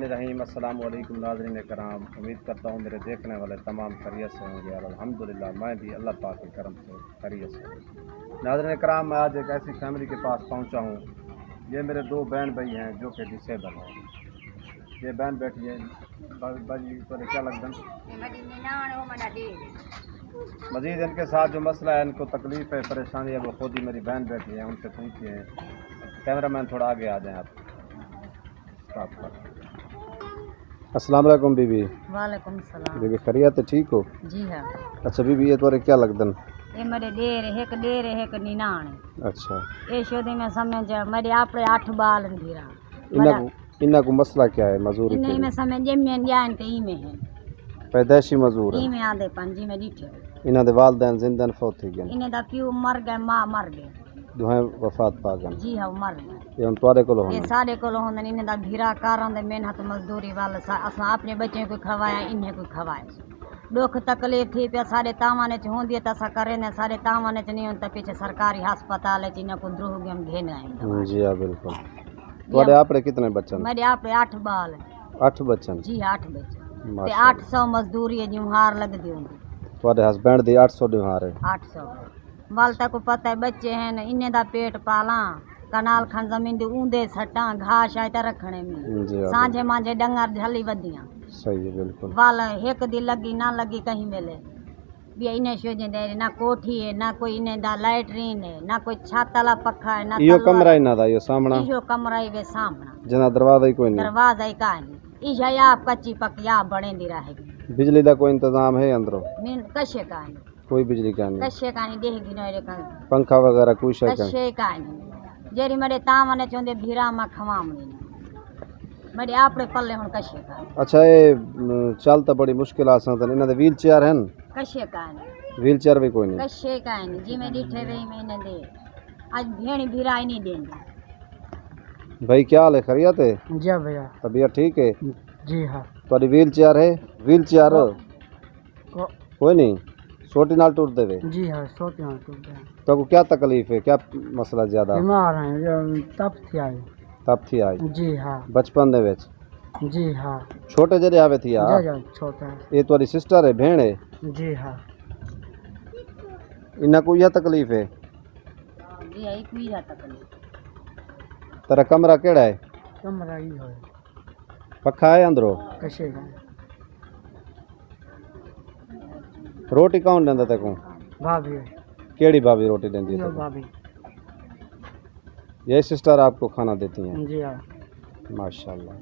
बिस्मिल्लाहिर्रहमानिर्रहीम। अस्सलाम वालेकुम नाज़रीन कराम। उम्मीद करता हूँ मेरे देखने वाले तमाम खैरियत से होंगे और अल्हम्दुलिल्लाह मैं भी अल्लाह पाक के करम से खैरियत से हूँ। नाज़रीन कराम, मैं आज एक ऐसी फैमिली के पास पहुँचा हूँ। ये मेरे दो बहन भाई हैं जो कि डिसेबल हैं। ये बहन बेटी है बाजी तो क्या लगता मज़ीद इनके साथ जो मसला है, इनको तकलीफ़ है, परेशानी है, वो खुद ही मेरी बहन बेटी है, उनसे पूछिए हैं। कैमरा मैन थोड़ा आगे आ जाएँ आप। अस्सलाम वालेकुम बीबी। वालेकुम सलाम। बीबी खैरियत है, ठीक हो? जी हाँ। अच्छा बीबी, ये तुम्हारे क्या लगदन? ये मेरे डेर एक निनाण है। अच्छा, ये शोधी में समझ मेरे आपरे 8 बाल धीरा इन्ना को मसला क्या है? मजदूरी इन्हें में समझ में जान के ई में है पैदाइशी मजदूर ई है। में आदे पंजी में डिठे इन्हां दे वालदैन जिंदन फौत थी गए। इन्हें दा प्यू मर गए, मां मर गए। दुहें वफात पा गए। जी हाँ, मर गए। ये हम तुआरे कोलो ये होना सारे कोलो होंदे इन्हें दा धीरा कारण दे मेहनत मजदूरी वाला असां अपने बच्चे को खवाया, इन्हें को खवाया। दुख तकलीफ थी पे सारे तावाने च होंदी है तसा करे ने सारे तावाने च नहीं होता पीछे सरकारी अस्पताल है इन्हें को द्रोह गम घेने आए। जी हाँ बिल्कुल। तुआरे आपरे कितने बच्चन? मेरे आपरे 8 बाल है। 8 बच्चन? जी 8 बच्चे ते माशाअल्लाह। 800 मजदूरी है जुहार लगदी होंदी। तुआरे हस्बैंड दी 800 दिहार है। 800 वालता को पता है बच्चे हैं न इन्हें दा पेट पाला कनाल खन जमीन दी ऊंदे सट्टा घास आए ता रखने में जी हाँ सांझे मांझे डंगर झली वदियां सही है बिल्कुल। वाल एक दी लगी ना लगी कहीं मिले भी इन्हें शोजे दे ना कोठी है ना कोई इन्हें दा लैटरीन है ना कोई छातला पक्का है ना यो कमरा ही ना दा यो सामना इहो कमरा ही वे सामना जना दरवाजा ही कोई नहीं। दरवाजा ही का नहीं इहा या कच्ची पक्की या बने दी रहेगी। बिजली दा कोई इंतजाम है अंदरो? मीन कशे का नहीं कोई बिजली का नहीं। कशे का नहीं देगी नोरे का पंखा वगैरह कुछ है क्या? कशे का नहीं जेरी मेरे तामने चोंदे भीरा मा खवामनी मेरे आपरे पल्ले हुन कशे का अच्छा ये चलता बड़ी मुश्किल आसान था। इन्हां दे व्हील चेयर हैं? कशे का नहीं व्हील चेयर भी कोई नहीं। कशे का नहीं जी मैं डिठे रही मैंने दे आज भेड़ी भीरा ही नहीं देंगे। भाई क्या हाल है? खैरियत है? जी भैया। तबीयत ठीक है? जी हाँ। तुम्हारी व्हील चेयर है? व्हील चेयर कोई नहीं छोटी नाल टूट देवे? जी हाँ, सोते हैं तो को क्या तकलीफ है? क्या मसला ज्यादा? बीमार हैं तब थी आई। तब थी आई? जी हाँ। बचपन दे विच? जी हाँ। छोटे जड़े आवे थी यार? जी छोटा है। ये तुम्हारी सिस्टर है, बहन है? जी हाँ। इन्ना को यह तकलीफ है? जी यही कोई तकलीफ। तेरा कमरा केड़ा है? कमरा ही है। पक्का है अंदरो? कशे का रोटी कौन देंदा ते को? भाभी। केड़ी भाभी रोटी देंदी है? भाभी। ये सिस्टर आपको खाना देती हैं? जी हाँ। माशाल्लाह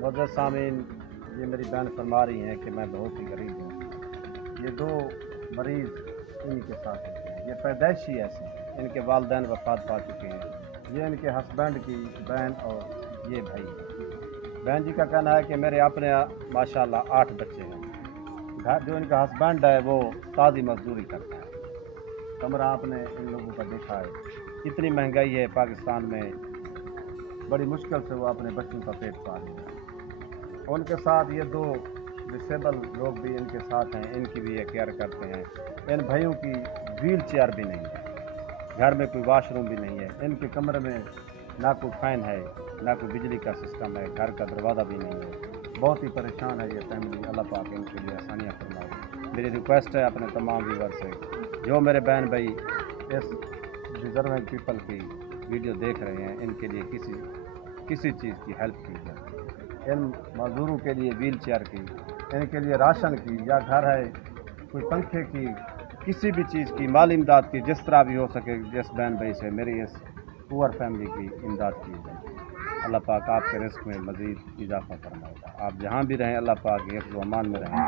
माशाल्लाह। सामीन, ये मेरी बहन फरमा रही हैं कि मैं बहुत ही गरीब हूँ। ये दो मरीज़ इनके साथ हैं। ये पैदाइशी ऐसे इनके वालिदैन वफात पा चुके हैं। ये इनके हस्बैंड की बहन और ये भाई। बहन जी का कहना है कि मेरे अपने माशाल्लाह 8 बच्चे हैं। घर जो इनका हस्बैंड है वो ताज़ी मजदूरी करता है। कमरा आपने इन लोगों का देखा है। इतनी महंगाई है पाकिस्तान में, बड़ी मुश्किल से वो अपने बच्चों का पेट पाल रहे हैं। उनके साथ ये दो डिसेबल लोग भी इनके साथ हैं, इनकी भी ये केयर करते हैं। इन भाइयों की व्हील चेयर भी नहीं है, घर में कोई वाशरूम भी नहीं है, इनके कमरे में ना कोई फैन है ना कोई बिजली का सिस्टम है, घर का दरवाज़ा भी नहीं है। बहुत ही परेशान है ये फैमिली। अल्लाह पाक इनके लिए आसानियाँ फरमाए। मेरी रिक्वेस्ट है अपने तमाम व्यूअर से, जो मेरे बहन भाई इस डिज़र्विंग पीपल की वीडियो देख रहे हैं, इनके लिए किसी चीज़ की हेल्प कीजिए। इन मज़दूरों के लिए व्हील चेयर की, इनके लिए राशन की, या घर है कोई पंखे की, किसी भी चीज़ की माली इमदाद की, जिस तरह भी हो सके जिस बहन भाई से मेरी इस पुअर फैमिली की इमदाद की जाए। अल्लाह पाक आपके रिस्क में मज़ीद इजाफ़ा फरमाएगा। आप जहाँ भी रहें अल्लाह पाक हिफ्ज़ व अमान में रहें।